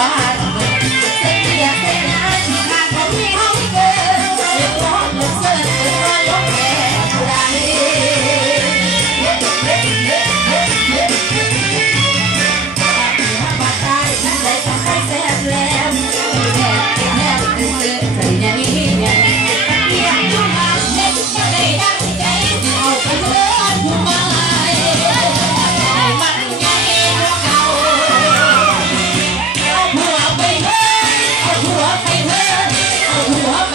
Bye. Hey, where? Who